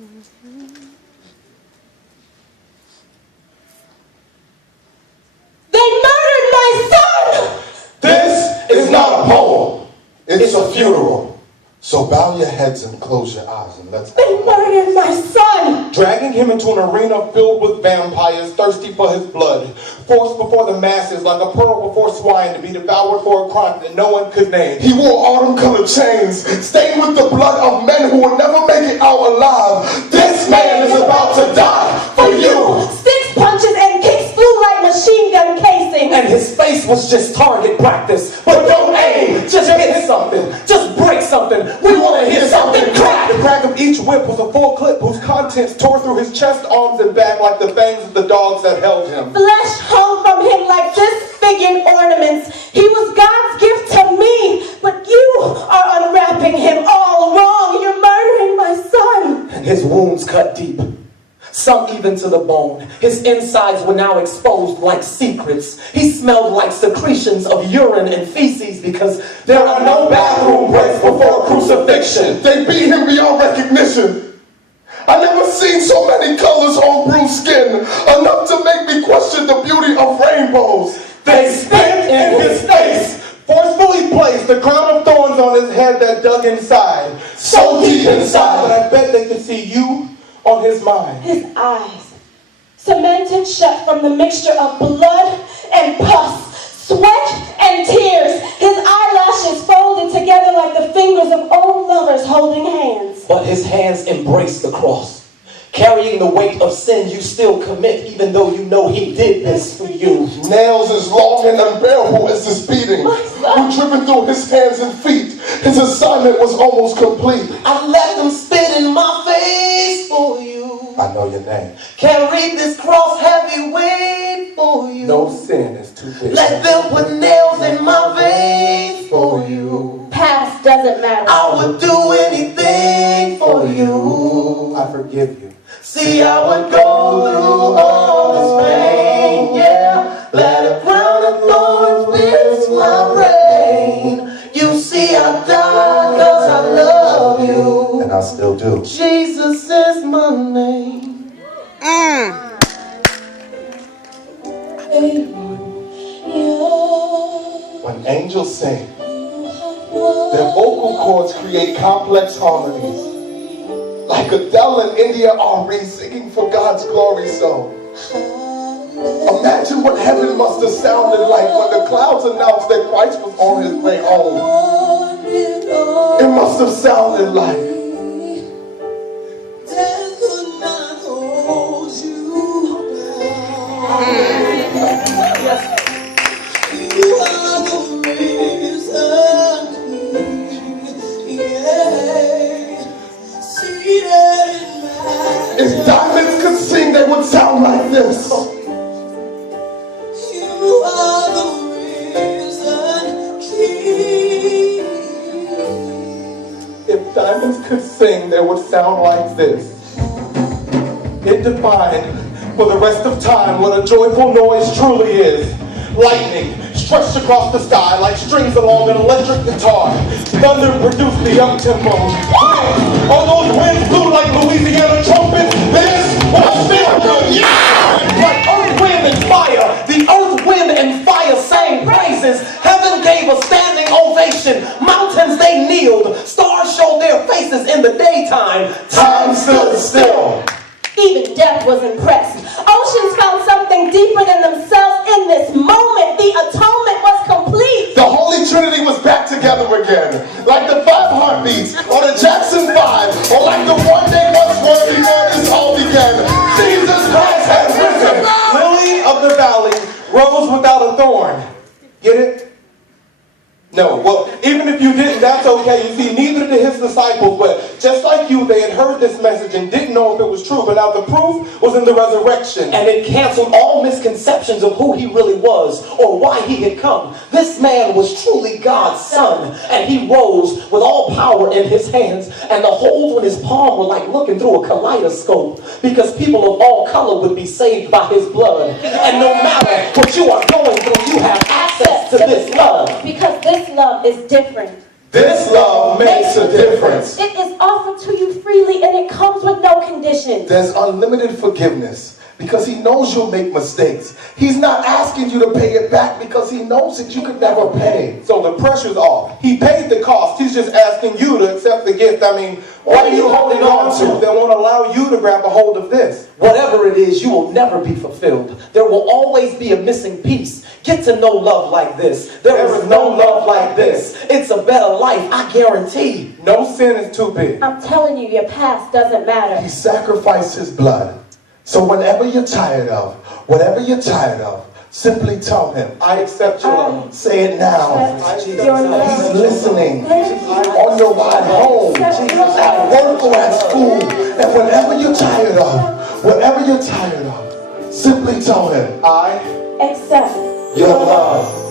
They murdered my son! This is not a poem. It's a funeral. So bow your heads and close your eyes and let's... They murdered my son! Dragging him into an arena filled with vampires thirsty for his blood. Forced before the masses like a pearl before swine to be devoured for a crime that no one could name. He wore autumn-colored chains, stained with the blood of men who will never make it out alive. This man is about to die for you! 6 punches and kicks flew like machine gun casing. And his face was just target practice. But don't aim, just hit something, just break something. We want to hear something crack. The crack of each whip was a full clip whose contents tore through his chest, arms, and back like the fangs of the dogs that held him. Flesh hung from him like disfigured ornaments. He was God's gift to me, but you are unwrapping him all wrong. You're murdering my son. And his wounds cut deep, some even to the bone. His insides were now exposed like secrets. He smelled like secretions of urine and feces because there are no bathroom breaks before crucifixion. They beat him beyond recognition. I never seen so many colors on bruised skin, enough to make me question the beauty of rainbows. They spit in his face, forcefully placed the crown of thorns on his head that dug inside, so deep inside that I bet they could see you on his mind. His eyes, cemented shut from the mixture of blood and pus, sweat and tears. His eyelashes folded together like the fingers of old lovers holding hands. But his hands embraced the cross, carrying the weight of sin you still commit, even though you know he did this for you. Nails as long and unbearable as his beating were driven through his hands and feet. His assignment was almost complete. I let them spit in my face for you. I know your name. Carry this cross heavy weight for you. No sin is too big. Let them put nails in my veins for you. Past doesn't matter. I would do anything for you. I forgive you. See, I would go through all this pain, yeah. Let a crown of thorns pierce my brain. You see, I died because I love you. And I still do. Jesus is my name. When angels sing, their vocal cords create complex harmonies. Like Adele and India are singing for God's glory song. Imagine what heaven must have sounded like when the clouds announced that Christ was on his way home. It must have sounded like death could not hold you. You are the risen King. Yeah. Seated in majesty. if diamonds could sing, they would sound like this. You are the risen King. If diamonds could sing, they would sound like this. It defined for the rest of time what a joyful noise truly is. Lightning stretched across the sky like strings along an electric guitar. Thunder produced the up-tempo. All those winds blew like Louisiana trumpets. This was still good. Yeah! Like earth, wind, and fire, the earth, wind, and fire sang praises. Heaven gave a standing ovation. Mountains, they kneeled. Stars showed their faces in the daytime. Time stood still. Even death was impressed. Oceans found something deeper than themselves in this moment. The atonement was complete. The Holy Trinity was back together again. Like the 5 heartbeats on the Jackson 5. Or like the one day once were before this all began. Jesus Christ has risen. Lily of the valley rose without a thorn. Get it? No, well, even if you didn't, that's okay. You see, neither did his disciples, but just like you, they had heard this message and didn't know if it was true, but now the proof was in the resurrection. And it canceled all misconceptions of who he really was or why he had come. This man was truly God's son, and he rose with all power in his hands, and the holes in his palm were like looking through a kaleidoscope, because people of all color would be saved by his blood. And no matter what you are going through, you have access to this love. Because this love is different. This love makes a difference. It is offered to you freely. freely, and it comes with no conditions. There's unlimited forgiveness because he knows you'll make mistakes. He's not asking you to pay it back because he knows that you could never pay. So the pressure's off. He paid the cost. He's just asking you to accept the gift. I mean, what are you holding on to that won't allow you to grab a hold of this? Whatever it is, you will never be fulfilled. There will always be a missing piece. Get to know love like this. There is no love like this. It's a better life, I guarantee. No sin is too big. I'm telling you, your past doesn't matter. He sacrificed his blood. So whenever you're tired of, whatever you're tired of, simply tell him, I accept your love. say it now. Accept your love. He's listening on your ride home, at work or at school. And whatever you're tired of, whatever you're tired of, simply tell him, Accept your love.